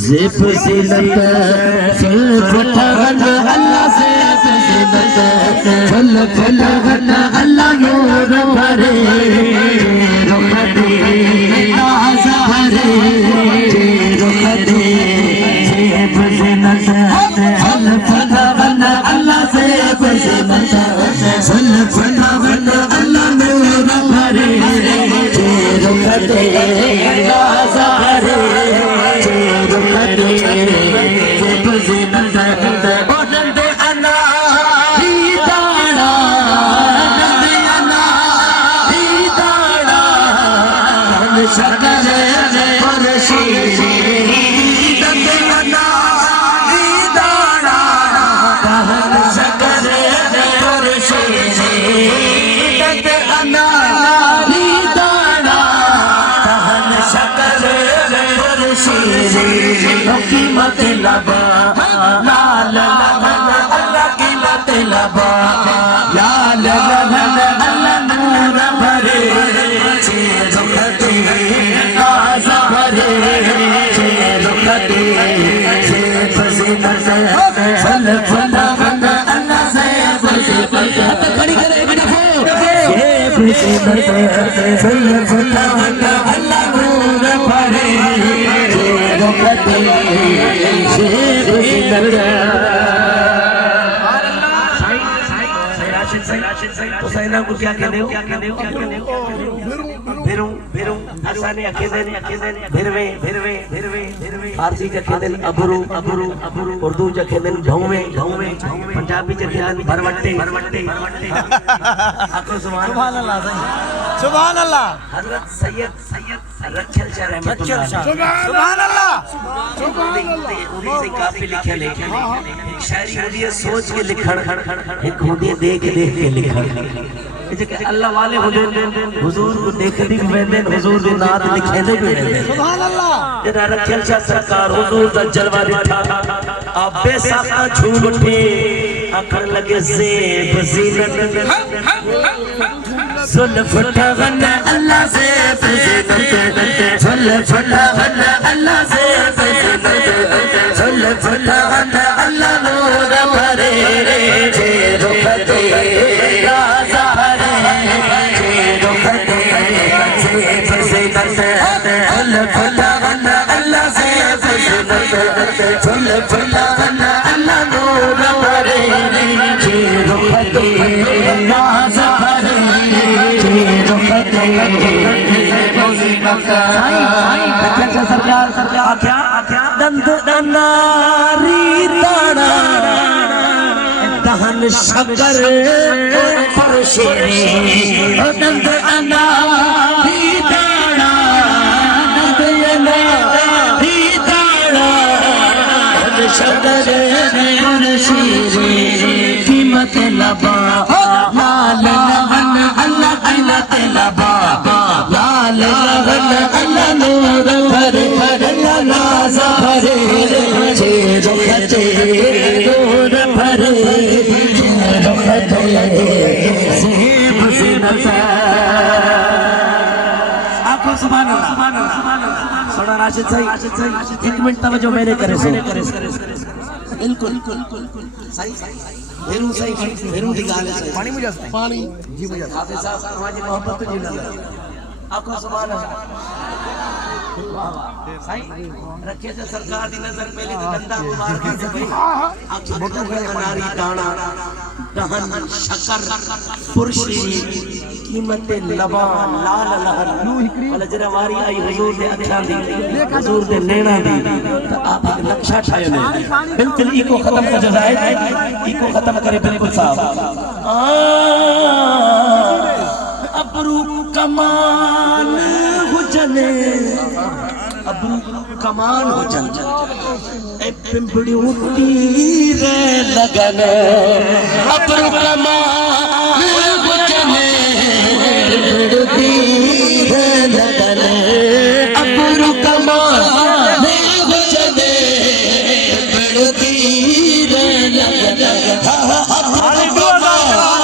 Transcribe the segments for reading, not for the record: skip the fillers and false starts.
زیب زینت زلف ٹھگن اللہ زیب زینت زلف ٹھگن اللہ نور بھرے رخ دے ناز بھرے رخ دے زیب زینت زلف ٹھگن اللہ زیب زینت زلف ٹھگن اللہ نور بھرے رخ دے ناز بھرے قیمت لبا لال لبن اللہ قیمت لبا لال لبن اللہ نور بھرے رختے ناز بھرے رختے زیب زینت زلف ٹھگن اللہ زیب زینت کھڑی کرے زیب زینت زلف ٹھگن اللہ نور بھرے حسینہ کو کیا کہنے ہو بھیروں حسانی بھیروے فارسی جا کہنے ابرو اردو جا کہنے گھومے پنجابی جا کہنے بھروٹے آکھو سبحان اللہ سبحان اللہ حضرت سید رکھل شاہ رحمت اللہ سبحان اللہ انہی سے کافی لکھے لے شاعری ہوتی ہے سوچ کے لکھڑ ایک ہوتی ہے دیکھ کے لکھڑ اللہ والے حضور کو دیکھ دی بھی حضور دی نات لکھے دے بھی سبحان اللہ جنہا رکھل شاہ سرکار حضور دا جلوہ رٹھا آپ بے ساختہ جھوم اٹھے اکھر لگے زیب زینت زلف ٹھگن اللہ زیب زینت زلف ٹھگن اللہ زیب زینت زلف ٹھگن اللہ نور بھرے رختے ناز بھرے رختے زیب زینت زلف ٹھگن اللہ زیب زینت زلف ٹھگن اللہ نور بھرے رختے ناز بھرے دند ناری تاڑا دہن شکر پرشیری دند ناری تاڑا دند ناری تاڑا دہن شکر پرشیری قیمت لبا لال لہن اللہ قیمت لبا لال لہن اللہ نور بھرے اللہ ناز بھرے رختے نور بھرے رختے زیب زینت آنکھوں سبحان اللہ سوڑا راشد صحیح ایک منٹ توجہ میرے کرے بالکل صحیح بھیروں صحیح بھیروں دی گالے صحیح پانی مجھے ہستے پانی جی مجھے حافظ صاحب ہماری محبت تجھے نظر آنکھوں سبحان اللہ صحیح رکھے سے سرکار دی نظر پہلے تو دندہ مبارکہ سے بھئی آنکھوں اناری دانا دہن شکر پرشیری قیمت لبان لال لہن والا جرہ واری آئی حضور دے اکھیان دی حضور دے نینا دی تو آپ ایک نقشہ ٹھائے لیں بالکل ایکو ختم کا جزائے ایکو ختم کرے بالکل صاحب ابرو کمان حجنے ابرو کمان حجنے اے پمپڑی اٹھی رے لگنے ابرو کمان حجنے پمپڑی رے لگنے ابرو کمان حجنے پمپڑی رے لگنے ابرو کمان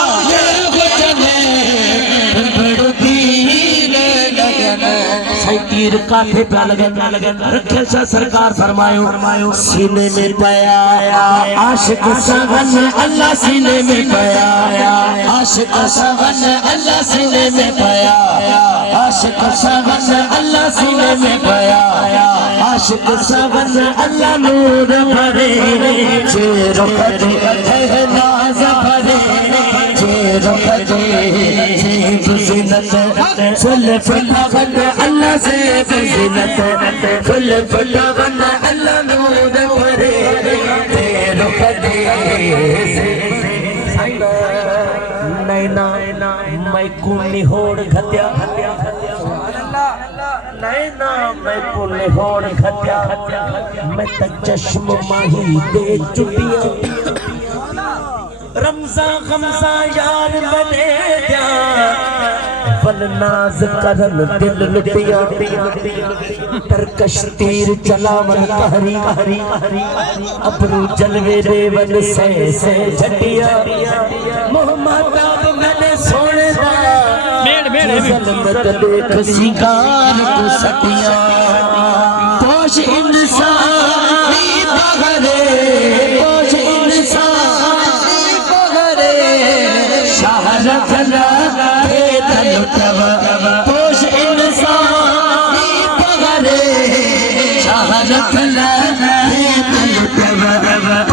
حجنے تیر کاٹھے پہ لگن رکھے سے سرکار فرمایو سینے میں پیا عاشق سغن اللہ سینے میں پیا عاشق سغن اللہ سینے میں پیا عاشق سغن اللہ سینے میں پیا عاشق سغن اللہ نور بھرے چیرو کھڑے ہے ناز بھرے چیرو کھڑے زینت فل فلاغن اللہ سے زینت فل فلاغن اللہ نور بھرے چیرو کھڑے نینا میں کونی ہوڑ گھتیا نینا میں کونی ہوڑ گھتیا میں تا چشم ماہی دے چٹیا رمضان غمزان یار بنے دیا والناز کرن دل لٹیا ترکش تیر چلاون کہری ابرو جلوے ریون سے جھٹیا محمد آب میں نے سونے دا ظلمت دیکھ سنگار کو سٹیا پوش انسانی بغرے پوش انسانی بغرے شہرت لگے دلتو پوش انسانی بغرے شہرت لگے دلتو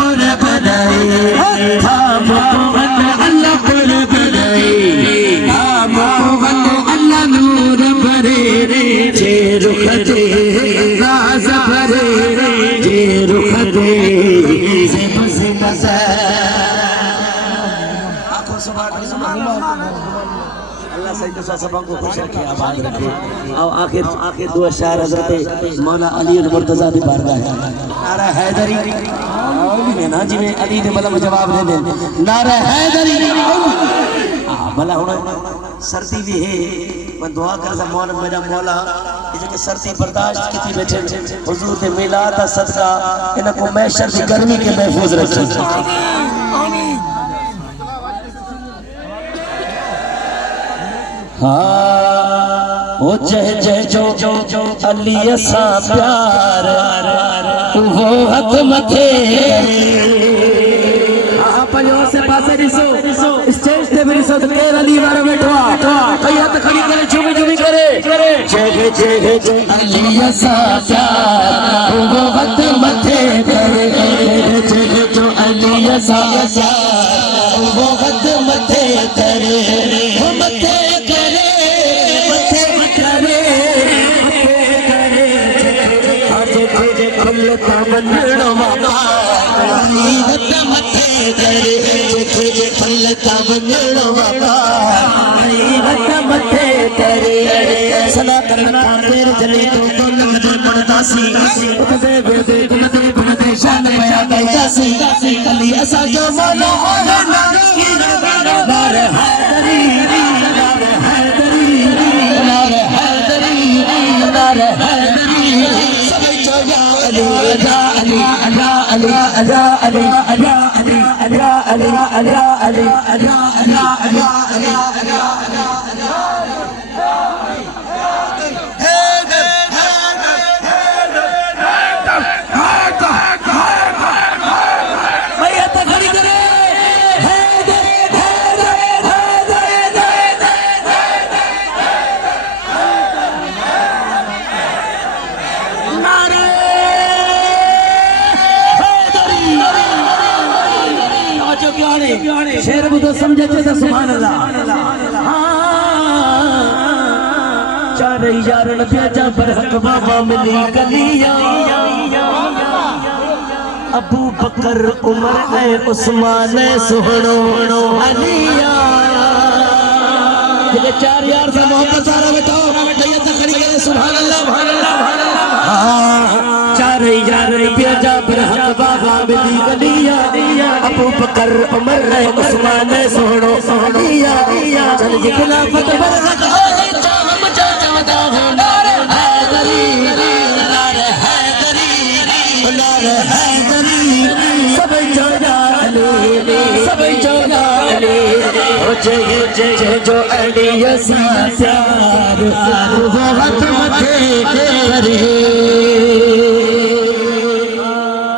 اور بنائے ہم پون اللہ پر بنائے ہم پون اللہ نور بھرے جے رخ دے راز بھرے جے رخ دے زب زنت آنکھوں سبحان اللہ سید سبوں کو خوش رکھے آباد رکھے اور آخر دو اشعار حضرت مولا علی المرتضیٰ دی بارگاہ ہے نعرہ حیدری نا جی میں علی نے مطلب جواب دے دیں نعرہ حیدری بھلا ہونا سردی بھی ہے میں دعا کرتا مولا میرا مولا یہ کہ سردی برداشت کی تھی بیٹھے حضور دے میلاد صدقہ انہاں کو میں شرد گرمی کے محفوظ رکھیں او جہ جو علی اسا پیار وہ حق متھے پنجو سے پاسے ڈسو اسٹیج تے بھی ڈسو کیر علی وارا بیٹھوا کئی ہاتھ کھڑی کرے جھومی کرے جہ علی اسا پیار وہ حق متھے کرے جو علی اسا پیار وہ حق متھے کرے وہ متھے بنڑو بابا عیدت متھے کرے پھلتا بنڑو بابا عیدت متھے کرے صدا کرنا تیر جلی تو لگدے پڑتا سی اٹھدے بیدے گلدے بلدے شان پیا گئیتا سی علی اسا جو مولا ہونا نار حیدری نار حیدری نار حیدری نار حیدری علی علی علی علی علی علی علی علی علی شیر بدو سمجھے تو سبحان اللہ چارے یارن پیاجا برحق بابا ملی گلیا ابو بکر عمر اے عثمان سہنو علیا یہ چار یار سے محبت سارا بٹھاؤ دیتا کھڑی کرے سبحان اللہ چارے یارن پیاجا برحق بابا ملی گلیا ابو بکر عمر عثمان سہنو علیا چل جی خلافت برحق آلی چاہم چاہتا ہوں نار حیدری نار حیدری نار حیدری سب چودا علی سب چودا علی جو علی یسا پیار بہت مجھے کرے